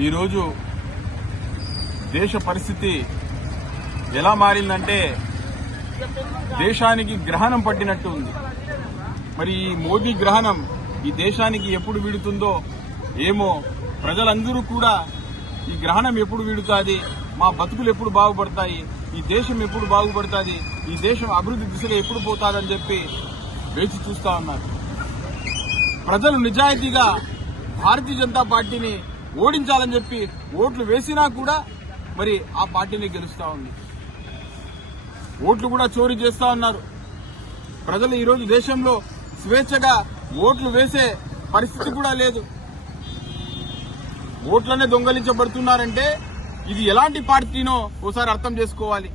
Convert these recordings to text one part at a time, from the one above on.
ఈరోజు దేశ పరిస్థితి ఎలా మారిందంటే దేశానికి గ్రహణం పట్టినట్టు ఉంది. మరి ఈ మోదీ గ్రహణం ఈ దేశానికి ఎప్పుడు వీడుతుందో ఏమో ప్రజలందరూ కూడా ఈ గ్రహణం ఎప్పుడు వీడుతుంది మా బతుకులు ఎప్పుడు బాగుపడతాయి ఈ దేశం ఎప్పుడు బాగుపడుతుంది ఈ దేశం అభివృద్ధి దిశలో ఎప్పుడు పోతాదని చెప్పి వేచి చూస్తా ఉన్నారు. ప్రజలు నిజాయితీగా భారతీయ జనతా పార్టీని ఓడించాలని చెప్పి ఓట్లు వేసినా కూడా మరి ఆ పార్టీని గెలుస్తా ఉంది. ఓట్లు కూడా చోరీ చేస్తా ఉన్నారు. ప్రజలు ఈరోజు దేశంలో స్వేచ్ఛగా ఓట్లు వేసే పరిస్థితి కూడా లేదు. ఓట్లనే దొంగలించబడుతున్నారంటే ఇది ఎలాంటి పార్టీనో ఓసారి అర్థం చేసుకోవాలి.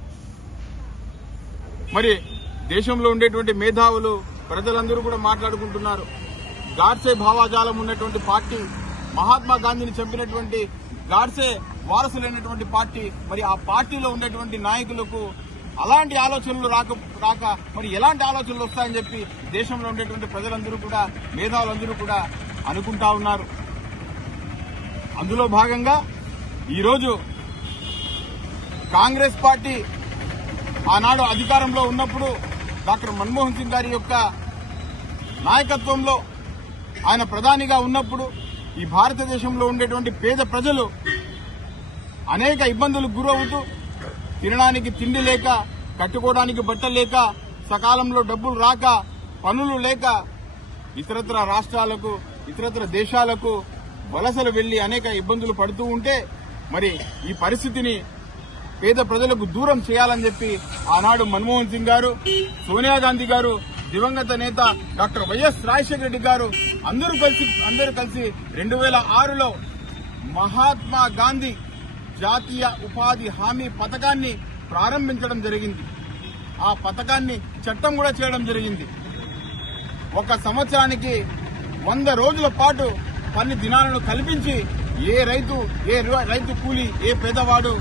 మరి దేశంలో ఉండేటువంటి మేధావులు ప్రజలందరూ కూడా మాట్లాడుకుంటున్నారు. గాడ్సే భావాజాలం ఉన్నటువంటి పార్టీ మహాత్మా గాంధీని చంపినటువంటి గాడ్సే వారసులైనటువంటి పార్టీ. మరి ఆ పార్టీలో ఉండేటువంటి నాయకులకు అలాంటి ఆలోచనలు రాక రాక మరి ఎలాంటి ఆలోచనలు వస్తాయని చెప్పి దేశంలో ఉండేటువంటి ప్రజలందరూ కూడా మేధావులందరూ కూడా అనుకుంటా ఉన్నారు. అందులో భాగంగా ఈరోజు కాంగ్రెస్ పార్టీ ఆనాడు అధికారంలో ఉన్నప్పుడు డాక్టర్ మన్మోహన్ సింగ్ గారి యొక్క నాయకత్వంలో ఆయన ప్రధానిగా ఉన్నప్పుడు ఈ భారతదేశంలో ఉండేటువంటి పేద ప్రజలు అనేక ఇబ్బందులకు గురవుతూ తినడానికి తిండి లేక కట్టుకోవడానికి బట్టలు లేక సకాలంలో డబ్బులు రాక పనులు లేక ఇతరత్ర రాష్ట్రాలకు ఇతరత్ర దేశాలకు వలసలు వెళ్ళి అనేక ఇబ్బందులు పడుతూ ఉంటే మరి ఈ పరిస్థితిని పేద ప్రజలకు దూరం చేయాలని చెప్పి ఆనాడు మన్మోహన్ సింగ్ గారు సోనియా గాంధీ గారు దివంగత నేత డాక్టర్ వైఎస్ రాజశేఖర రెడ్డి గారు అందరూ కలిసి అందరూ కలిసి రెండు వేల ఆరులో మహాత్మా గాంధీ జాతీయ ఉపాధి హామీ పథకాన్ని ప్రారంభించడం జరిగింది. ఆ పథకాన్ని చట్టం కూడా చేయడం జరిగింది. ఒక సంవత్సరానికి వంద రోజుల పాటు పని దినాలను కల్పించి ఏ రైతు ఏ రైతు కూలి ఏ పేదవాడు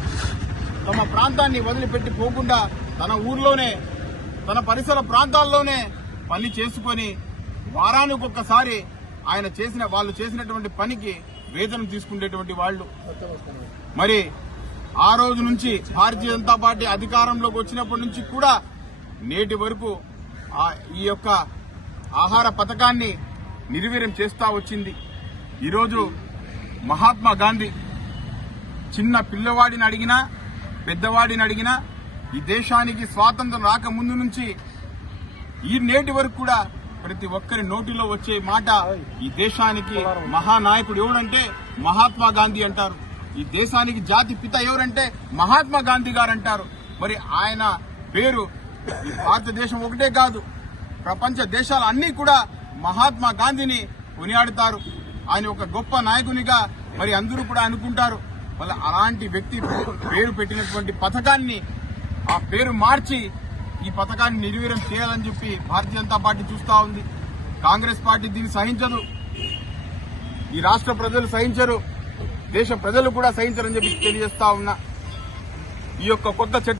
తమ ప్రాంతాన్ని వదిలిపెట్టి పోకుండా తన ఊర్లోనే తన పరిసర ప్రాంతాల్లోనే పని చేసుకొని వారానికి ఒక్కసారి ఆయన చేసిన వాళ్ళు చేసినటువంటి పనికి వేతనం తీసుకునేటువంటి వాళ్ళు. మరి ఆ రోజు నుంచి భారతీయ జనతా పార్టీ అధికారంలోకి వచ్చినప్పటి నుంచి కూడా నేటి వరకు ఆ ఈ యొక్క ఆహార పథకాన్ని నిర్వీర్యం చేస్తా వచ్చింది. ఈరోజు మహాత్మా గాంధీ చిన్న పిల్లవాడిని అడిగినా పెద్దవాడిని అడిగినా ఈ దేశానికి స్వాతంత్రం రాకముందు నుంచి ఈ నేటి వరకు కూడా ప్రతి ఒక్కరి నోటిలో వచ్చే మాట ఈ దేశానికి మహానాయకుడు ఎవరంటే మహాత్మా గాంధీ అంటారు. ఈ దేశానికి జాతి పిత ఎవరంటే మహాత్మా గాంధీ గారు అంటారు మరి ఆయన పేరు ఈ భారతదేశం ఒకటే కాదు ప్రపంచ దేశాలు అన్ని కూడా మహాత్మా గాంధీని కొనియాడుతారు. ఆయన ఒక గొప్ప నాయకునిగా మరి అందరూ కూడా అనుకుంటారు. వాళ్ళ అలాంటి వ్యక్తి పేరు పెట్టినటువంటి పథకాన్ని ఆ పేరు మార్చి ఈ పథకాన్ని నిర్వీర్యం చేయాలని చెప్పి భారతీయ జనతా పార్టీ చూస్తా ఉంది. కాంగ్రెస్ పార్టీ దీన్ని సహించదు. ఈ రాష్ట్ర ప్రజలు సహించరు. దేశ ప్రజలు కూడా సహించరని చెప్పి తెలియజేస్తా ఉన్నా. ఈ యొక్క కొత్త చట్ట